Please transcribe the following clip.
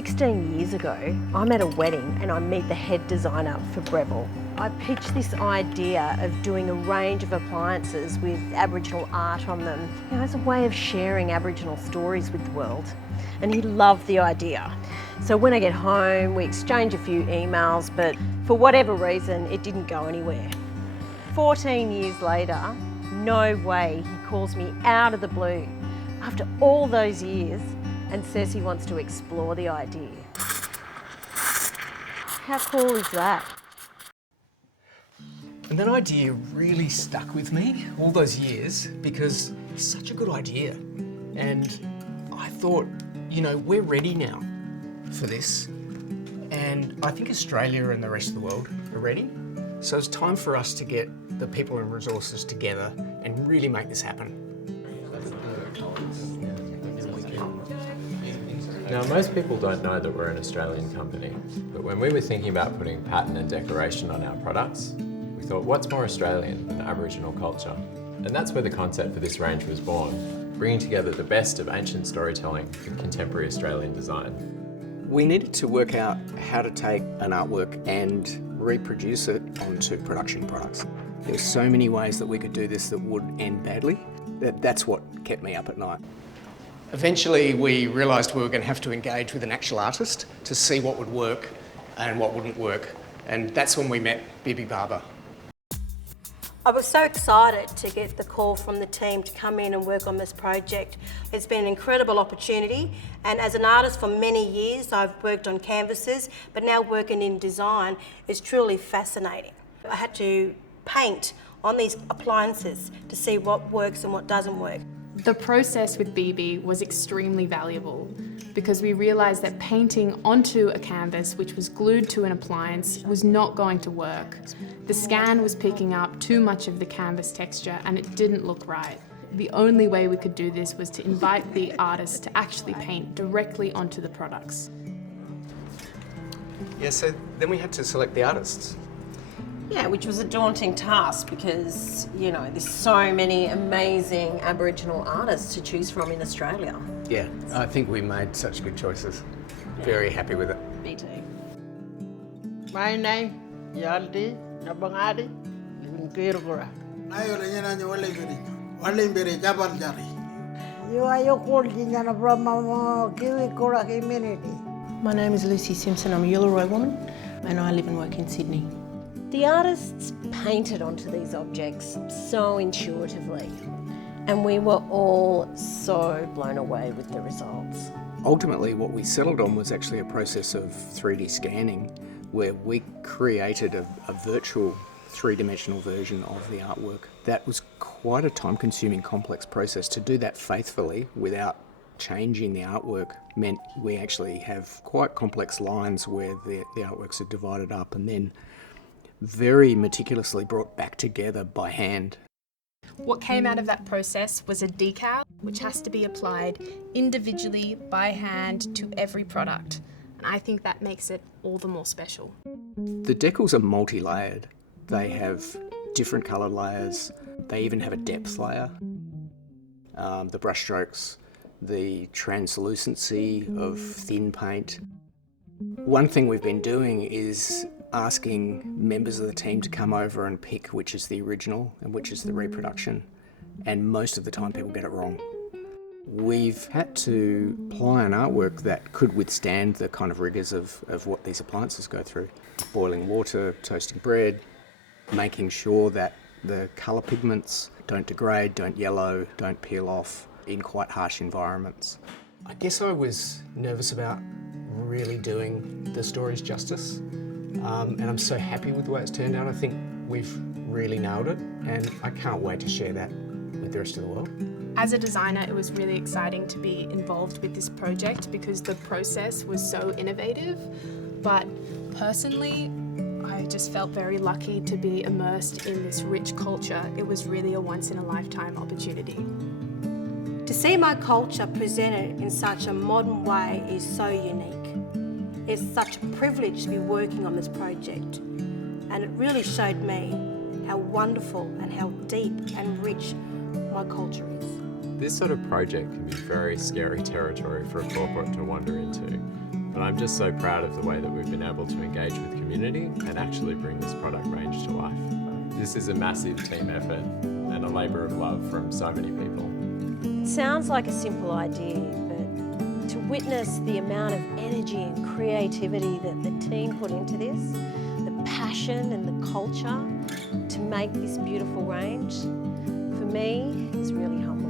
16 years ago, I'm at a wedding and I meet the head designer for Breville. I pitched this idea of doing a range of appliances with Aboriginal art on them, as a way of sharing Aboriginal stories with the world. And he loved the idea. So when I get home, we exchange a few emails, but for whatever reason, it didn't go anywhere. 14 years later, no way, he calls me out of the blue after all those years and says he wants to explore the idea. How cool is that? And that idea really stuck with me all those years because it's such a good idea. And I thought, we're ready now for this. And I think Australia and the rest of the world are ready. So it's time for us to get the people and resources together and really make this happen. Now, most people don't know that we're an Australian company, but when we were thinking about putting pattern and decoration on our products, we thought, what's more Australian than Aboriginal culture? And that's where the concept for this range was born, bringing together the best of ancient storytelling with contemporary Australian design. We needed to work out how to take an artwork and reproduce it onto production products. There were so many ways that we could do this that would end badly. That's what kept me up at night. Eventually we realised we were going to have to engage with an actual artist to see what would work and what wouldn't work. And that's when we met Bibi Barba. I was so excited to get the call from the team to come in and work on this project. It's been an incredible opportunity, and as an artist for many years I've worked on canvases, but now working in design is truly fascinating. I had to paint on these appliances to see what works and what doesn't work. The process with Bibi was extremely valuable because we realised that painting onto a canvas which was glued to an appliance was not going to work. The scan was picking up too much of the canvas texture and it didn't look right. The only way we could do this was to invite the artist to actually paint directly onto the products. Yeah, so then we had to select the artists. Yeah, which was a daunting task because, there's so many amazing Aboriginal artists to choose from in Australia. Yeah, I think we made such good choices. Very happy with it. Me too. My name, Yalti Napangati, live in Curator. Warlimpirrnga Tjapaltjarri. You are Yukultji from Curator community. My name is Lucy Simpson. I'm a Uluru woman and I live and work in Sydney. The artists painted onto these objects so intuitively, and we were all so blown away with the results. Ultimately, what we settled on was actually a process of 3D scanning where we created a virtual three-dimensional version of the artwork. That was quite a time-consuming, complex process. To do that faithfully without changing the artwork meant we actually have quite complex lines where the artworks are divided up and then very meticulously brought back together by hand. What came out of that process was a decal, which has to be applied individually by hand to every product. And I think that makes it all the more special. The decals are multi-layered. They have different coloured layers. They even have a depth layer. The brush strokes, the translucency of thin paint. One thing we've been doing is asking members of the team to come over and pick which is the original and which is the reproduction, and most of the time people get it wrong. We've had to apply an artwork that could withstand the kind of rigours of what these appliances go through. Boiling water, toasting bread, making sure that the colour pigments don't degrade, don't yellow, don't peel off in quite harsh environments. I guess I was nervous about really doing the stories justice. And I'm so happy with the way it's turned out. I think we've really nailed it and I can't wait to share that with the rest of the world. As a designer, it was really exciting to be involved with this project because the process was so innovative. But personally, I just felt very lucky to be immersed in this rich culture. It was really a once-in-a-lifetime opportunity. To see my culture presented in such a modern way is so unique. It's such a privilege to be working on this project, and it really showed me how wonderful and how deep and rich my culture is. This sort of project can be very scary territory for a corporate to wander into. But I'm just so proud of the way that we've been able to engage with community and actually bring this product range to life. This is a massive team effort and a labour of love from so many people. It sounds like a simple idea, but to witness the amount of energy and creativity that the team put into this, the passion and the culture to make this beautiful range, for me, is really humbling.